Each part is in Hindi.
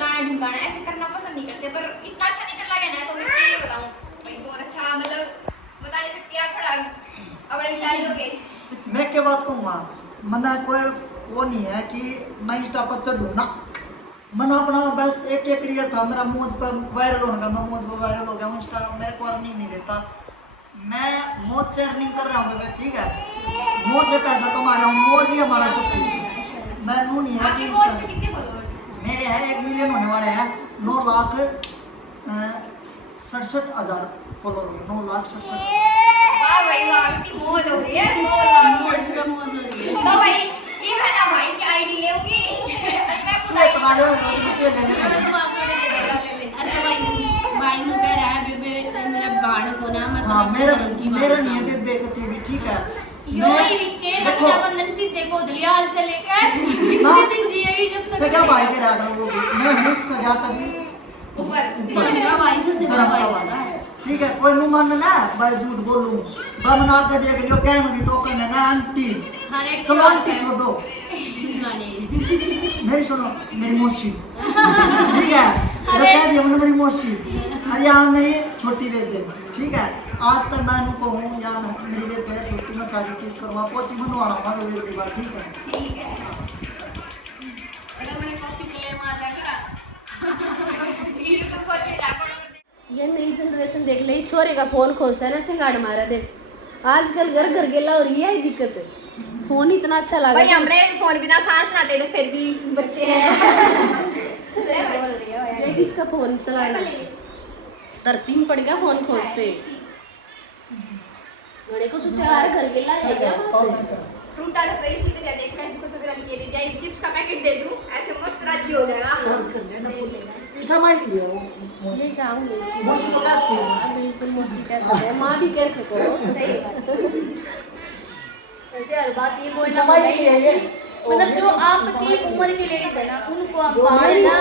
फलाना ढिमकाना ऐसे करना पसंद नहीं करते, पर इतना अच्छा नहीं चला गया ना तो मैं क्या बताऊं भाई, बहुत अच्छा मतलब बता नहीं सकती आप, थोड़ा अपने विचार लोगे। मैं क्या बात कहूँगा, मना कोई वो नहीं है कि मैं इंस्टा पर चढ़ूँ ना, मन अपना बस एक करियर था मेरा, मौज पर वायरल होने का, मैं मौज पर वायरल हो गया हूँ, इंस्टा मेरे को अर्निंग नहीं देता, मैं मौज से अर्निंग कर रहा हूँ, ठीक है, मौज से पैसा कमा रहा हूँ, मौज ही हमारा सब कुछ है। मैं नू नहीं है आपकी कि पोस्ट पे कितने फॉलोअर्स? मेरे हैं 1 मिलियन होने वाले हैं, 9,67,000 फॉलोअर, 9,67,000। वाह भाई वाह, कितनी मौज हो रही है, मौज हो रही है। तो भाई ये मैं ना भाई की आईडी लेऊंगी, मैं खुद ये चला लो, रोज रुपये लेने अरे के। भाई नु कह रहा है बेबे मेरा बाण को ना मतलब हाँ मेरा नहीं है बेबे कती भी, ठीक है। यो ही इसके रक्षाबंधन सीधे गोदली आज से लेकर जितने दिन जिएगी जब तक सगा भाई के रहा वो मैं हूँ सगा तभी ऊपर का भाई सबसे बड़ा भाई होता है। ठीक है, कोई नु मन ना भाई झूठ बोलूं, बमना के देख लियो क्या मनी टोकन है ना आंटी, हर एक चलो आंटी छोड़ दो, मेरी सुनो, मेरी मौसी, ठीक है, तो कह दिया मैंने मेरी मौसी, अरे यहाँ मेरी छोटी बेबे, ठीक है, आज तक मैं उनको हूँ या मेरी बेबे है छोटी, मैं सारी चीज करवा कोची बनवाना हूँ मेरी बेबी बात, ठीक है। ठीक है मैंने कॉफी के लिए वहां जाकर ये तो सोचे जाकर ये नई जनरेशन देख ले, छोरे का फोन खोसा है ना, चंगाड़ मारा देख, आजकल घर घर गेला हो रही है दिक्कत है, फोन इतना अच्छा लगा भाई हमने फोन बिना सांस ना दे तो फिर भी बच्चे हैं देख इसका फोन चलाना, धरती में पड़ गया फोन खोजते, घरे को सुते यार घर गेला है क्या बात है। फ्रूटा तो कई सीधे ले देखना है, जिसको तो मेरा निके दे जाए, चिप्स का पैकेट दे दूं ऐसे मस्त राजी हो जाएगा। ऐसा माइक लिया वो ये काम नहीं मौसी को कैसे हाँ, बिल्कुल मौसी कैसे है, माँ भी कैसे करो, सही बात ऐसे हर बात ये बोलना ऐसा माइक लिया ये मतलब जो आपकी उम्र के लेडीज है ना उनको आप बाहर ना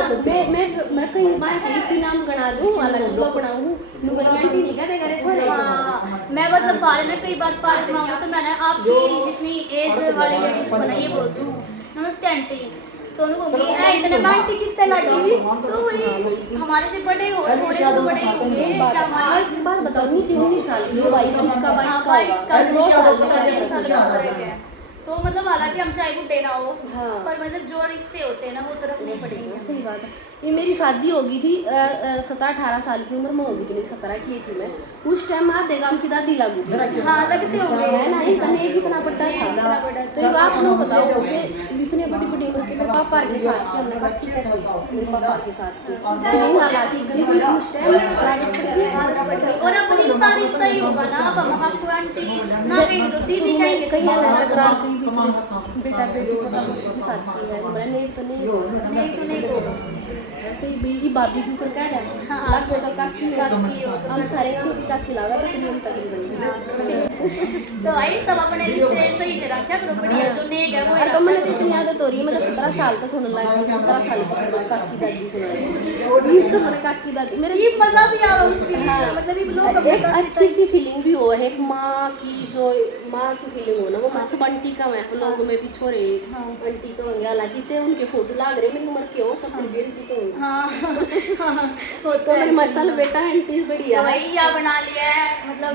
मैं कहीं बात नहीं नाम गणा दूं अलग को अपनाऊं नु आंटी नहीं कहते करे छोरे हाँ, मैं मतलब बाहर में कई बार पार्क में आऊँ तो मैंने आपकी जितनी एज वाली लेडीज को ना ये बोलती हूँ नमस्ते आंटी, तो उनको कही है इतने में आंटी कितने लगी, तो वही हमारे से बड़े हो थोड़े से तो बड़े ही होंगे क्या हमारे बात बताओ नहीं 19 साल की हो, 22 का 22 का 2 साल का का 3 साल का फर्क है, तो मतलब हालांकि हम चाहे बुढ़े ना हो हाँ। पर मतलब जो रिश्ते होते हैं ना वो तो रखने पड़ेंगे। सही बात है, ये मेरी शादी होगी थी 17-18 साल की उम्र में होगी थी, 17 की थी मैं, उस टाइम आधे गांव की दादी लागू थी, हाँ लगते होंगे है ना, कन्या कितना बड़ा था, तो ये आप लोग बताओ इतने बड़ी बड़ी उम्र के मेरे पापा के साथ की हमने बात की मेरे पापा के साथ की हालांकि गरीबी उस टाइम आदत पड़ गई और अब रिश्ता रिश्ता ही होगा ना, अब हम आपको आंटी ना कहेंगे तो दीदी कहेंगे कहीं ना करार कहीं भी बेटा बेटी पता मुझे साथ की है, बोला नहीं तो नहीं होगा, ऐसे ही बीवी भाभी भी कर कह रहे हाँ, हैं लाख में तो काकी काकी हो हम सारे काम की काकी लागा तो नियम तक ही बनी तो भाई सब अपने रिश्ते सही से रखा करो, बढ़िया जो नेक है वो और तो मैंने तो इतनी आदत हो रही है, मतलब 17 साल तक सुनने लग गई, 17 साल की तो काकी दादी सुनने लगी, ये सब मैंने काकी दादी मेरे ये मजा भी आ रहा है उसके लिए, मतलब ये लोग अपने एक अच्छी सी फीलिंग भी हो है, एक माँ की जो माँ की फीलिंग हो ना वो माँ से आंटी का है, लोगों में भी छोरे आंटी का होंगे, हालांकि चाहे उनके फोटो लाग रहे मेरी उम्र के हो पर फिर भी तो होंगे हाँ तो मेरी माँ चल बेटा आंटी बढ़िया भाई क्या बना लिया है, मतलब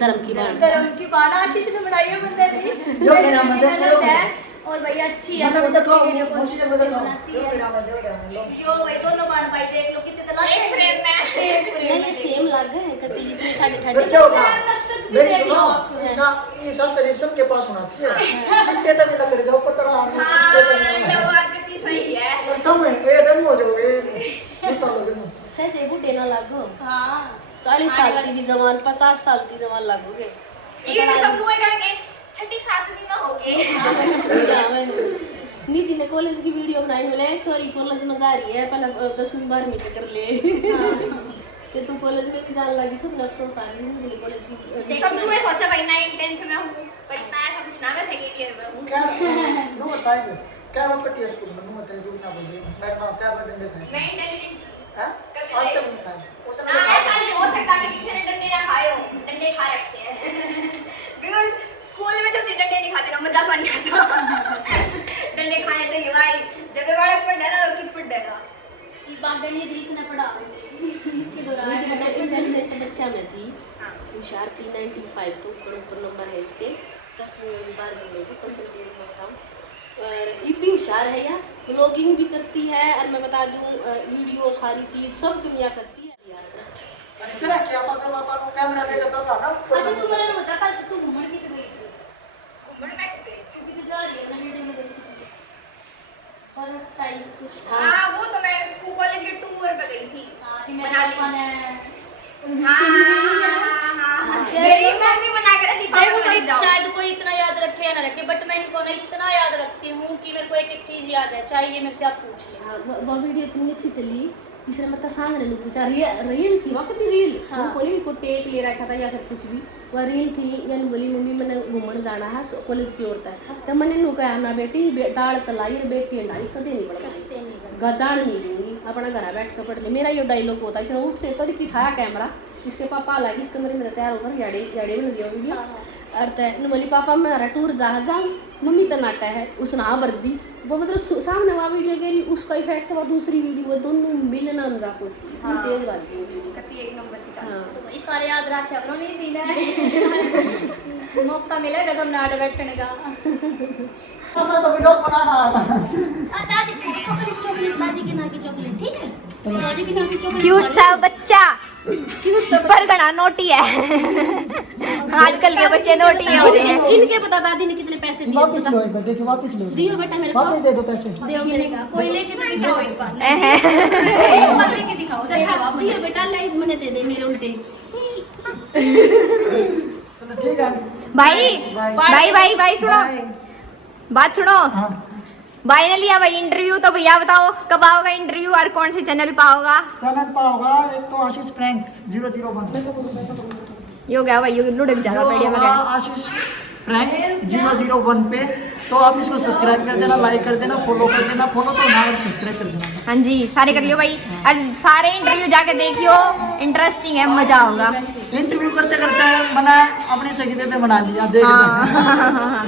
धर्म की बात धर्म की बात आशीष ने बनाई है बंदे की, यो मेरा मतलब मेहनत है और भाई अच्छी है, मतलब बहुत देखो अच्छी वीडियो मौसी से बदल बनाती है। लो यो भाई दोनों बार भाई देख लो कितने तलाक एक फ्रेम में एक फ्रेम नहीं में ये देख सेम लग गए हैं कति इतनी ठाडे फिर ठाडे क्या होगा, मकसद भी मेरी देख लो सुनो, आप। ईसा शरीर सबके पास होना चाहिए, कितने तक लकड़ जाओ पतरा हाँ ये बात कितनी सही है। और तुम ये दिन हो जाओगे ये चलो दिन सच बुढ़े ना लागो, हाँ 40 साल की भी जवान 50 साल की जवान लागोगे ये भी सब लोग कहेंगे छठी सातवीं में होके निधि ने कॉलेज की वीडियो बनाई बोले सॉरी कॉलेज में जा रही है पहले 10वीं 12वीं तक कर ले कि तू कॉलेज में भी जाने लगी सब अफसोस आ गई मुझे कॉलेज की सब लोग सोचा भाई 9th 10th में हूँ पर इतना ऐसा कुछ ना, मैं सेकेंड ईयर में हूँ। क्या नो बताएंगे क्या वो पट्टी स्कूल में नो बताए जो ना बोल मैं था क्या बटन देते हैं मैं इंटेलिजेंट हां आज तक नहीं खाया उस ना, समय ऐसा नहीं हो सकता कि किसी ने डंडे ना खाए हो, डंडे खा रखे हैं बिकॉज स्कूल में जब डंडे नहीं खाते ना मजा सा नहीं आता डंडे खाने चाहिए भाई, जब बालक पढ़ ना तो कित पढ़ देगा ये बागन ये देश ने पढ़ा इसके दौरान लेकिन मैं इंटेलिजेंट बच्चा में थी, हाँ। होशियार थी, 95 तो ऊपर नंबर है इसके, 10वीं में 12वीं में भी परसेंटेज में बताऊँ। और इतनी होशियार है यार, ब्लॉगिंग भी करती है, और मैं बता दूँ वीडियो सारी चीज़ सब दुनिया करती है यार। तेरा क्या पता पापा को कैमरा लेकर चल रहा ना। अच्छा तू मैंने बता कल तू घूमने की तो गई थी, घूमने मैं गई थी। तू भी तो जा रही है, मैंने वीडियो में देखी थी। और टाइम कुछ हाँ वो तो मैं स्कूल कॉलेज के टूर पे गई थी। मनाली मेरी मम्मी बना के रखी देखो पापा कोई जाओ। शायद कोई इतना याद रखे या ना रखे, बट मैं इनको ना इतना याद रखती हूँ कि मेरे को एक एक चीज याद है, चाहे ये मेरे से आप पूछ लें। हाँ, वो वीडियो इतनी अच्छी चली, तीसरे मतलब सामने ने पूछा रियल थी वहाँ कितनी रियल, हाँ। कोई भी को टेक ले रखा था या फिर कुछ भी, वह रियल थी। यानी बोली मम्मी मैंने घूमने जाना है कॉलेज की ओर तक, तो मैंने नु कहा ना बेटी दाल चलाई और बेटी अंडाई कदे नहीं पड़ा गजान नहीं दूंगी, अपना घर बैठ कर पढ़ ले। मेरा ये डायलॉग होता है, इसने उठते तड़की उठाया कैमरा, इसके पापा अलग इस कमरे में तैयार होकर याड़े बन गया वीडियो। और तय बोली पापा मेरा टूर जहाँ जाऊँ, मम्मी तो नाटा है उसने हाँ भर दी। वो मतलब सामने वहाँ वीडियो गई, उसका इफेक्ट वो दूसरी वीडियो, वो दोनों मिलना जा पहुंची, हाँ। तेज बाजी कति एक नंबर की चाल। हाँ। तो भाई सारे याद रखे अपनों नहीं दिन मौका मिलेगा तुम नाट बैठने का। मैं तो वीडियो बनाना आता। दादी चॉकलेट दादी के नाम की चॉकलेट, ठीक है दादी के नाम की चॉकलेट। क्यूट सा बच्चा, पर घना नोटी है। आजकल के बच्चे नोटी हो रहे हैं। इनके पता दादी ने कितने पैसे दिए, वापस लो एक बार, देखो वापस लो। दियो बेटा मेरे को, वापस दे दो पैसे। दियो मेरे का कोई लेके तो दिखाओ एक बार, एक बार लेके दिखाओ दियो बेटा लाइव मैंने दे दे मेरे उल्टे। चलो ठीक है भाई भाई भाई भाई सुनो, बाय। बात सुनो। हाँ भाई ने लिया भाई इंटरव्यू, तो भैया बताओ कब आओगा इंटरव्यू और कौन से चैनल पे आओगा? चैनल पर होगा एक तो आशीष प्रैंक्स 001, ये हो गया भाई, ये लुढ़क जाएगा वो वीडियो में होगा क्या? आशीष प्रैंक्स 001 पे। तो आप इसको सब्सक्राइब कर देना, लाइक कर देना, फॉलो कर देना, फॉलो तो ना और सब्सक्राइब कर देना। हाँ जी सारे कर लियो भाई, और सारे इंटरव्यू जाके देखियो, इंटरेस्टिंग है, मजा होगा। इंटरव्यू करते करते मैंने अपनी सगी पे बना लिया, देख हाँ।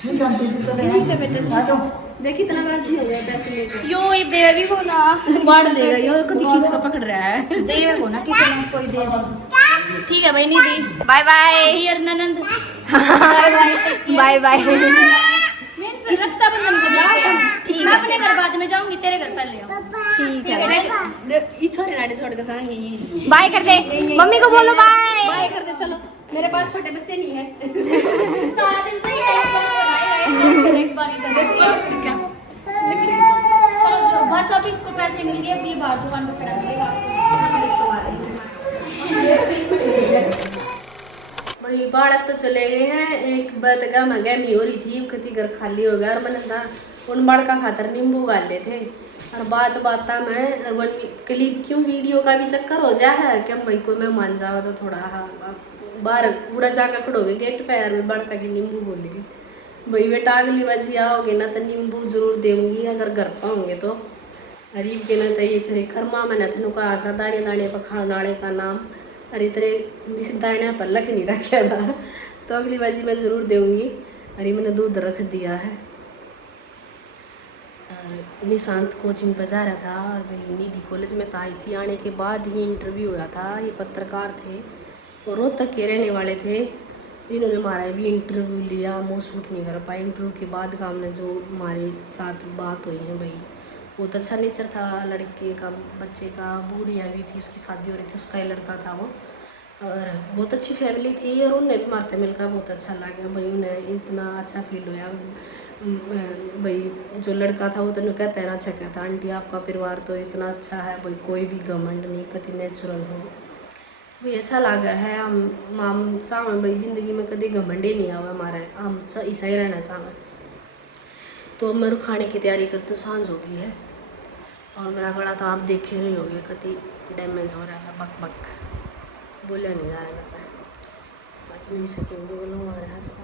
ठीक है चले बेटा, आ जाओ। देखी इतना राजी हो गया पैसे लेके, यो ये देवी को ना बाढ़ देगा यो कभी खींच कर पकड़ रहा है। देवी को ना किसी ने कोई दे दे, ठीक है भाई नहीं दी। बाय बाय डियर ननंद बाय बाय। मैं रक्षाबंधन को जाऊँ, मैं अपने घर बाद में जाऊंगी, तेरे घर पहले आऊँ। ठीक है, ये छोरे नाटे छोड़ कर जाएंगे, बाय कर दे, मम्मी को बोलो बाय। बाय कर दे। चलो मेरे पास छोटे बच्चे नहीं है, सारा दिन सही है, एक बार इधर क्या चलो जो बस अब इसको पैसे मिल गए, अपनी बात दुकान पे खड़ा मिलेगा। भाई बालक तो चले गए हैं, एक बात का महंगाई हो रही थी, कति घर खाली हो गया, और मैंने ना उन बालका खातर नींबू गाले थे। और बात में वन क्लिप क्यों वीडियो का भी चक्कर हो जाए है क्या, भाई को मैं मान जाओ तो थोड़ा हाँ बाहर उड़ा जाकर खड़ोगे गेट पे, यार मैं बड़का की नींबू बोल गई भाई बेटा अगली बाजी आओगे ना तो नींबू जरूर देंगी अगर घर पाओगे तो। गरीब के ना तो ये चले खरमा मैंने थनू का आखिर दाने दाने पर खा नाले का नाम, अरे तेरे इस दाने पर लख नहीं रखा था, तो अगली बाजी मैं ज़रूर दूँगी। अरे मैंने दूध रख दिया है। और निशांत कोचिंग पर जा रहा था, और भाई निधि कॉलेज में तो आई थी, आने के बाद ही इंटरव्यू हुआ था। ये पत्रकार थे और रोहतक के रहने वाले थे, इन्होंने हमारा भी इंटरव्यू लिया, मुँह शूट नहीं कर पाए। इंटरव्यू के बाद का हमने जो हमारे साथ बात हुई है भाई बहुत अच्छा नेचर था लड़के का, बच्चे का, बूढ़िया भी थी, उसकी शादी हो रही थी, उसका ही लड़का था वो, और बहुत अच्छी फैमिली थी। और उन्हें भी मारते मिलकर बहुत अच्छा लगा भाई, उन्हें इतना अच्छा फील हुआ भाई। जो लड़का था वो तो कहता है ना, अच्छा कहता आंटी आपका परिवार तो इतना अच्छा है भाई, कोई भी घमंड नहीं, कति नेचुरल हो भाई, अच्छा लगा है। हम सामने भाई ज़िंदगी में कभी घमंडे नहीं आवा हमारे, हम ऐसा ही रहना चाहें। तो अब मैं खाने की तैयारी करती हूँ, सांझ हो गई है, और मेरा गला तो आप देखे रहे होगे कति डैमेज हो रहा है, बक बक बोलिया नहीं जा रहा है, बाकी नहीं सकेंगे बोलूँ हमारे हंसता।